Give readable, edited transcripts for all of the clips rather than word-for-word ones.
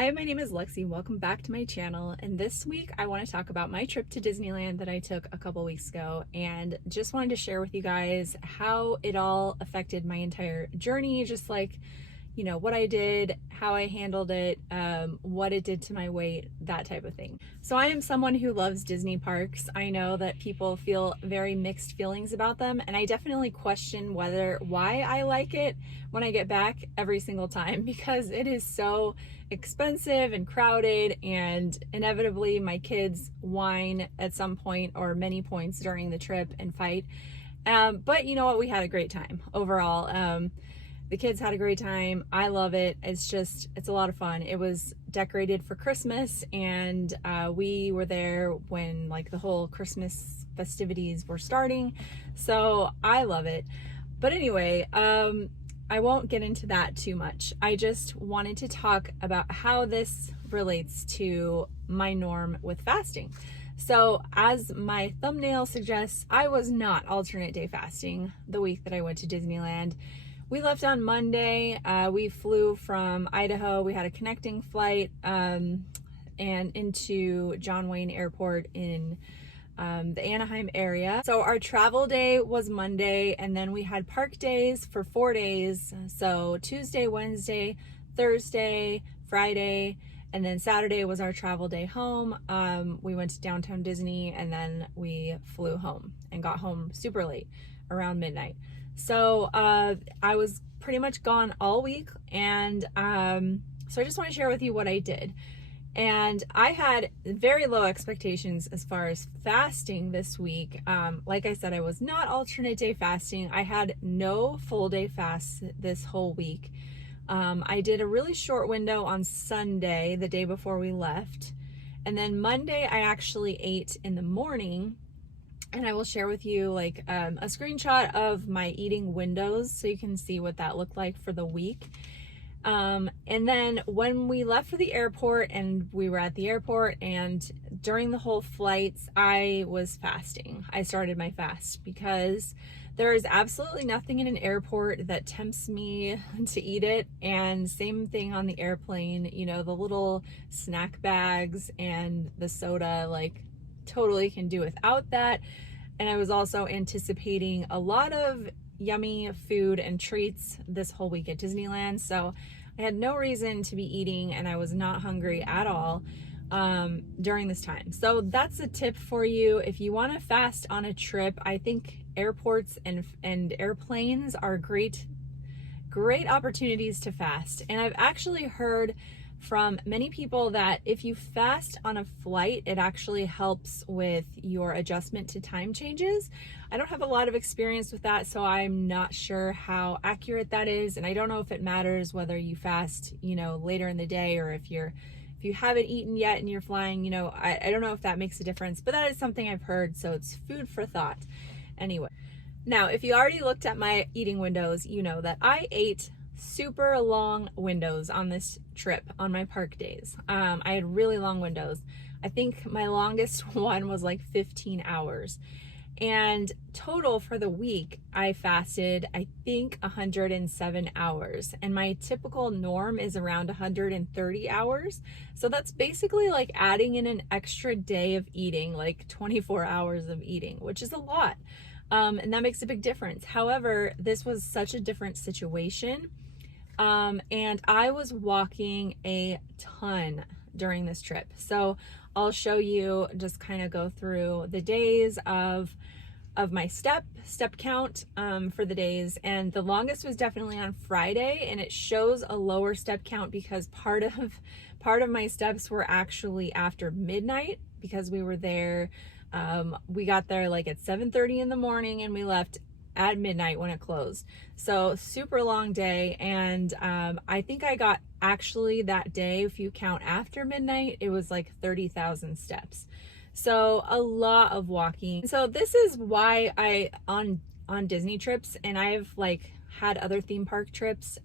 Hi, my name is Lexi. Welcome back to my channel. And this week I want to talk about my trip to Disneyland that I took a couple weeks ago, and just wanted to share with you guys how it all affected my entire journey, just like, you know, what I did, how I handled it, what it did to my weight, that type of thing. So I am someone who loves Disney parks. I know that people feel very mixed feelings about them, and I definitely question why I like it when I get back every single time, because it is so expensive and crowded, and inevitably my kids whine at some point or many points during the trip and fight. But you know what? We had a great time overall. The kids had a great time. I love it. It's a lot of fun. It was decorated for Christmas, and we were there when like the whole Christmas festivities were starting. So I love it. But anyway, I won't get into that too much. I just wanted to talk about how this relates to my norm with fasting. So as my thumbnail suggests, I was not alternate day fasting the week that I went to Disneyland. We left on Monday. We flew from Idaho. We had a connecting flight and into John Wayne Airport in the Anaheim area. So our travel day was Monday, and then we had park days for 4 days. So Tuesday, Wednesday, Thursday, Friday, and then Saturday was our travel day home. We went to downtown Disney, and then we flew home and got home super late, around midnight. So I was pretty much gone all week, and so I just want to share with you what I did. And I had very low expectations as far as fasting this week. Like I said, I was not alternate day fasting. I had no full day fasts this whole week. I did a really short window on Sunday, the day before we left. And then Monday, I actually ate in the morning. And I will share with you like a screenshot of my eating windows so you can see what that looked like for the week. And then when we left for the airport, and we were at the airport, and during the whole flights, I was fasting. I started my fast because there is absolutely nothing in an airport that tempts me to eat it. And same thing on the airplane, you know, the little snack bags and the soda, like totally can do without that. And I was also anticipating a lot of yummy food and treats this whole week at Disneyland, so I had no reason to be eating, and I was not hungry at all during this time. So that's a tip for you if you want to fast on a trip. I think airports and airplanes are great opportunities to fast. And I've actually heard from many people that if you fast on a flight, it actually helps with your adjustment to time changes. I don't have a lot of experience with that, so I'm not sure how accurate that is, and I don't know if it matters whether you fast, you know, later in the day, or if you haven't eaten yet and you're flying, you know, I don't know if that makes a difference, but that is something I've heard, so it's food for thought. Anyway, now if you already looked at my eating windows, you know that I ate super long windows on this trip on my park days. I had really long windows. I think my longest one was like 15 hours. And total for the week, I fasted, I think 107 hours. And my typical norm is around 130 hours. So that's basically like adding in an extra day of eating, like 24 hours of eating, which is a lot. And that makes a big difference. However, this was such a different situation. And I was walking a ton during this trip. So I'll show you, just kind of go through the days of my step count for the days. And the longest was definitely on Friday, and it shows a lower step count because part of my steps were actually after midnight, because we were there. We got there like at 7:30 in the morning, and we left at midnight when it closed. So super long day. And I think I got, actually that day, if you count after midnight, it was like 30,000 steps. So a lot of walking. So this is why I on Disney trips, and I've like had other theme park trips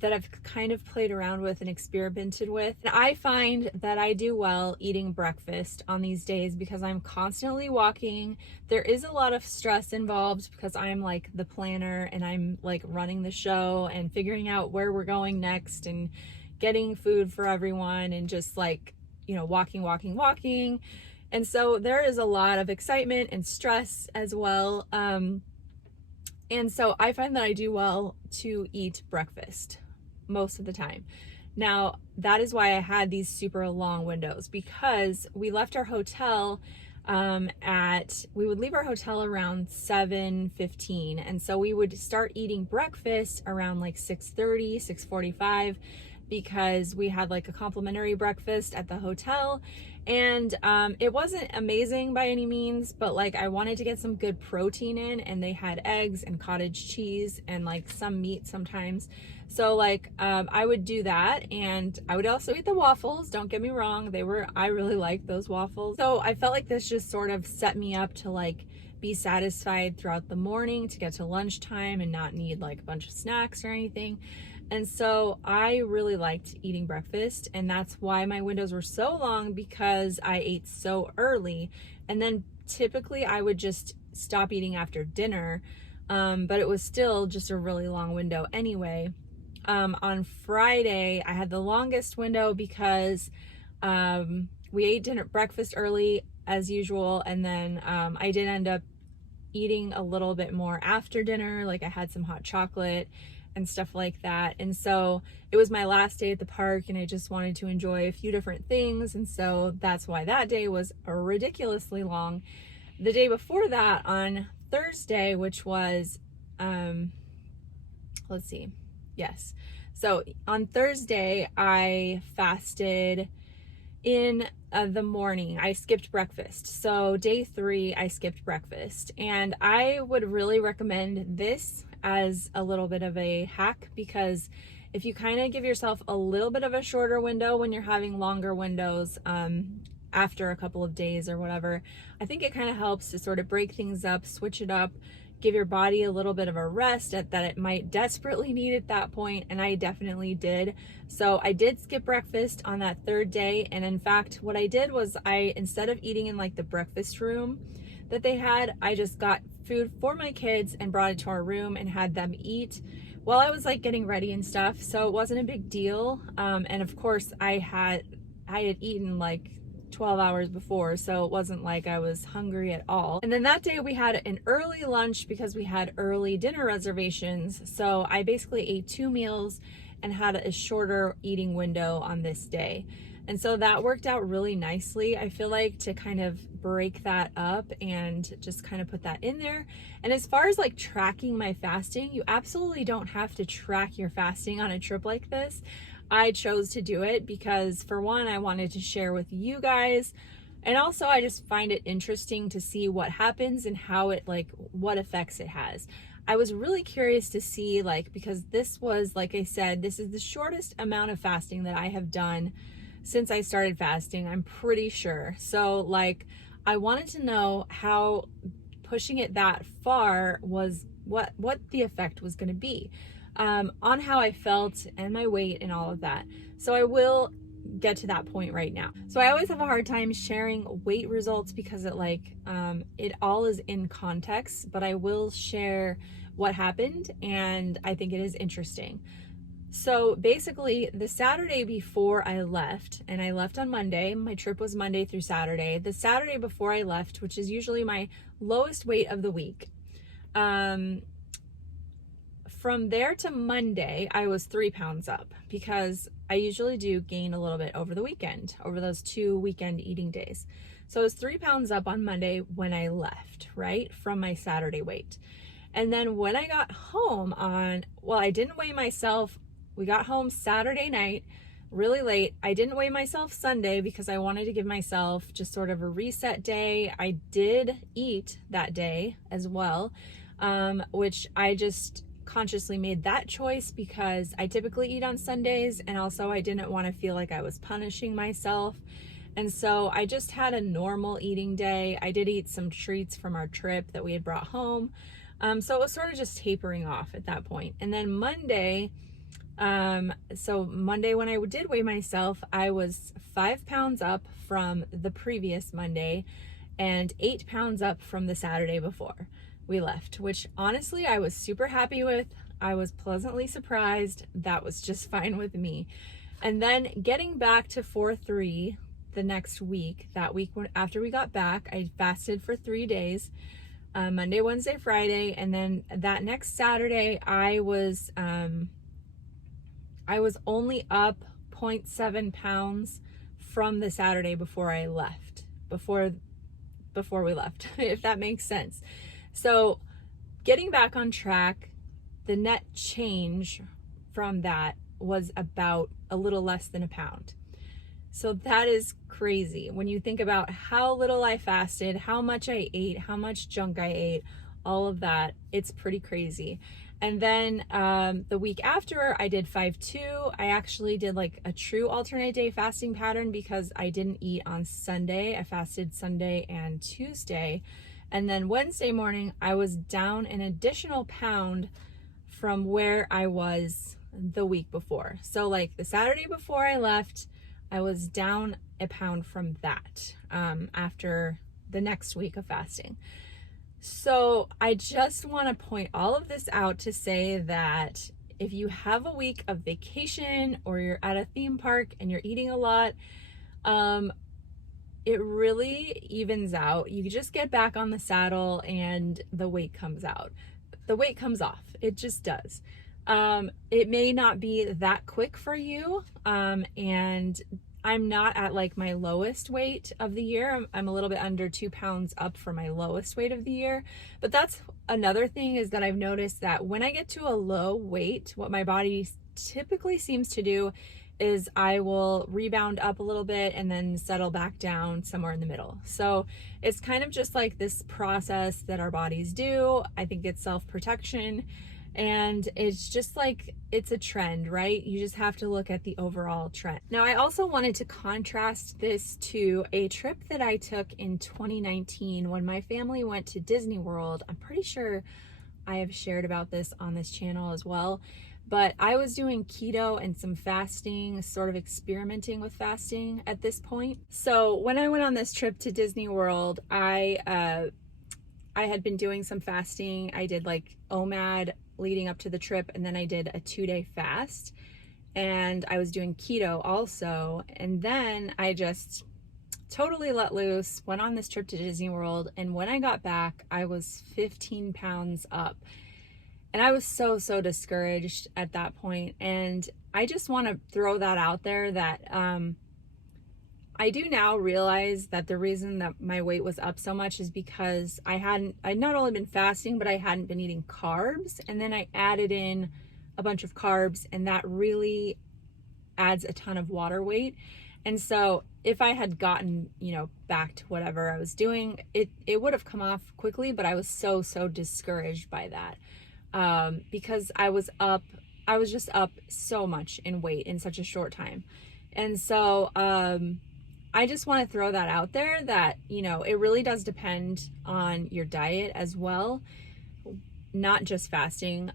that I've kind of played around with and experimented with. And I find that I do well eating breakfast on these days because I'm constantly walking. There is a lot of stress involved because I'm like the planner, and I'm like running the show and figuring out where we're going next, and getting food for everyone and just like, you know, walking. And so there is a lot of excitement and stress as well. And so I find that I do well to eat breakfast most of the time. Now, that is why I had these super long windows, because we left our hotel we would leave our hotel around 7:15. And so we would start eating breakfast around like 6:30, 6:45, because we had like a complimentary breakfast at the hotel. And it wasn't amazing by any means, but like I wanted to get some good protein in, and they had eggs and cottage cheese and like some meat sometimes. So like I would do that, and I would also eat the waffles. Don't get me wrong, I really liked those waffles. So I felt like this just sort of set me up to like be satisfied throughout the morning to get to lunchtime and not need like a bunch of snacks or anything. And so I really liked eating breakfast, and that's why my windows were so long, because I ate so early. And then typically I would just stop eating after dinner, but it was still just a really long window anyway. On Friday, I had the longest window because we ate breakfast early as usual, and then I did end up eating a little bit more after dinner. Like I had some hot chocolate and stuff like that. And so it was my last day at the park, and I just wanted to enjoy a few different things. And so that's why that day was ridiculously long. The day before that, on Thursday, which was, let's see. Yes. So on Thursday, I fasted in the morning. I skipped breakfast. So day 3, I skipped breakfast. And I would really recommend this as a little bit of a hack, because if you kind of give yourself a little bit of a shorter window when you're having longer windows after a couple of days or whatever, I think it kind of helps to sort of break things up, switch it up, give your body a little bit of a rest that it might desperately need at that point. And I definitely did. So I did skip breakfast on that 3rd day. And in fact, what I did was instead of eating in like the breakfast room that they had, I just got food for my kids and brought it to our room and had them eat while I was like getting ready and stuff. So it wasn't a big deal. And of course I had eaten like 12 hours before, so it wasn't like I was hungry at all. And then that day we had an early lunch because we had early dinner reservations. So I basically ate 2 meals and had a shorter eating window on this day. And so that worked out really nicely. I feel like to kind of break that up and just kind of put that in there. And as far as like tracking my fasting, you absolutely don't have to track your fasting on a trip like this. I chose to do it because, for one, I wanted to share with you guys, and also I just find it interesting to see what happens and how it, like, what effects it has. I was really curious to see, like, because this was, like I said, this is the shortest amount of fasting that I have done since I started fasting, I'm pretty sure. So, like, I wanted to know how pushing it that far was, what the effect was going to be. On how I felt and my weight and all of that. So I will get to that point right now. So I always have a hard time sharing weight results because it all is in context, but I will share what happened, and I think it is interesting. So basically, the Saturday before I left, and I left on Monday, my trip was Monday through Saturday. The Saturday before I left, which is usually my lowest weight of the week, from there to Monday, I was 3 pounds up, because I usually do gain a little bit over the weekend, over those 2 weekend eating days. So I was 3 pounds up on Monday when I left, right, from my Saturday weight. And then when I got home I didn't weigh myself. We got home Saturday night, really late. I didn't weigh myself Sunday because I wanted to give myself just sort of a reset day. I did eat that day as well, which I just consciously made that choice because I typically eat on Sundays, and also I didn't want to feel like I was punishing myself. And so I just had a normal eating day. I did eat some treats from our trip that we had brought home. So it was sort of just tapering off at that point. And then Monday, Monday when I did weigh myself, I was 5 pounds up from the previous Monday and 8 pounds up from the Saturday before we left, which honestly I was super happy with. I was pleasantly surprised. That was just fine with me. And then getting back to 4-3 the next week, that week after we got back, I fasted for 3 days, Monday, Wednesday, Friday. And then that next Saturday, I was only up 0.7 pounds from the Saturday before I left, before we left, if that makes sense. So getting back on track, the net change from that was about a little less than a pound. So that is crazy when you think about how little I fasted, how much I ate, how much junk I ate, all of that. It's pretty crazy. And then the week after, I did 5-2. I actually did like a true alternate day fasting pattern because I didn't eat on Sunday. I fasted Sunday and Tuesday. And then Wednesday morning, I was down an additional pound from where I was the week before. So like the Saturday before I left, I was down a pound from that after the next week of fasting. So I just want to point all of this out to say that if you have a week of vacation or you're at a theme park and you're eating a lot, it really evens out. You just get back on the saddle and the weight comes out. The weight comes off. It just does. It may not be that quick for you. And I'm not at like my lowest weight of the year. I'm a little bit under 2 pounds up for my lowest weight of the year. But that's another thing, is that I've noticed that when I get to a low weight, what my body typically seems to do is I will rebound up a little bit and then settle back down somewhere in the middle. So it's kind of just like this process that our bodies do. I think it's self-protection. And it's just like, it's a trend, right? You just have to look at the overall trend. Now, I also wanted to contrast this to a trip that I took in 2019 when my family went to Disney World. I'm pretty sure I have shared about this on this channel as well, but I was doing keto and some fasting, sort of experimenting with fasting at this point. So when I went on this trip to Disney World, I had been doing some fasting. I did like OMAD leading up to the trip, and then I did a 2-day fast, and I was doing keto also. And then I just totally let loose, went on this trip to Disney World, and when I got back, I was 15 pounds up. And I was so discouraged at that point. And I just want to throw that out there that I do now realize that the reason that my weight was up so much is because I'd not only been fasting, but I hadn't been eating carbs. And then I added in a bunch of carbs, and that really adds a ton of water weight. And so if I had gotten, back to whatever I was doing, it would have come off quickly, but I was so discouraged by that because I was just up so much in weight in such a short time. And so, I just want to throw that out there that, it really does depend on your diet as well, not just fasting.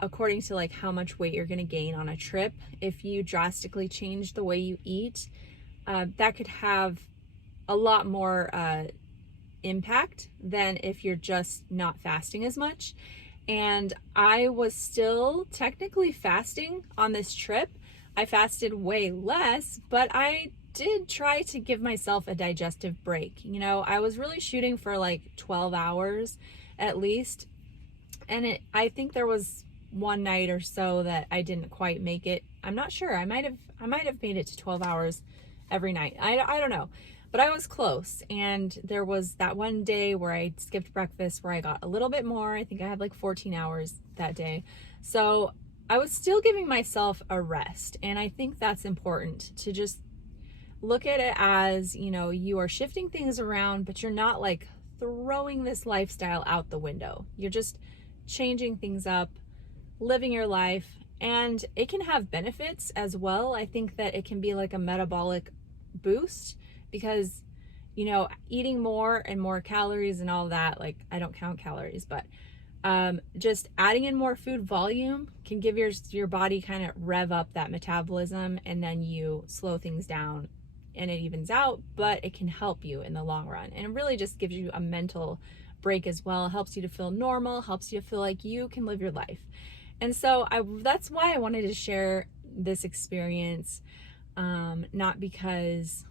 According to like how much weight you're going to gain on a trip, if you drastically change the way you eat, that could have a lot more impact than if you're just not fasting as much. And I was still technically fasting on this trip. I fasted way less, but I did try to give myself a digestive break. I was really shooting for like 12 hours at least. And I think there was one night or so that I didn't quite make it. I'm not sure. I might have made it to 12 hours every night. I don't know, but I was close. And there was that one day where I skipped breakfast where I got a little bit more. I think I had like 14 hours that day. So I was still giving myself a rest. And I think that's important, to just look at it as, you are shifting things around, but you're not like throwing this lifestyle out the window. You're just changing things up, living your life, and it can have benefits as well. I think that it can be like a metabolic boost because, eating more and more calories and all that, like I don't count calories, but just adding in more food volume can give your body kind of rev up that metabolism, and then you slow things down and it evens out, but it can help you in the long run. And it really just gives you a mental break as well. Helps you to feel normal, helps you to feel like you can live your life. And so that's why I wanted to share this experience, not because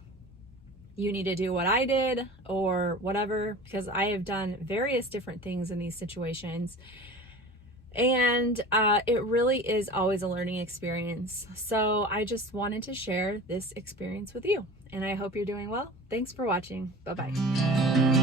you need to do what I did or whatever, because I have done various different things in these situations. And it really is always a learning experience. So I just wanted to share this experience with you. And I hope you're doing well. Thanks for watching. Bye-bye.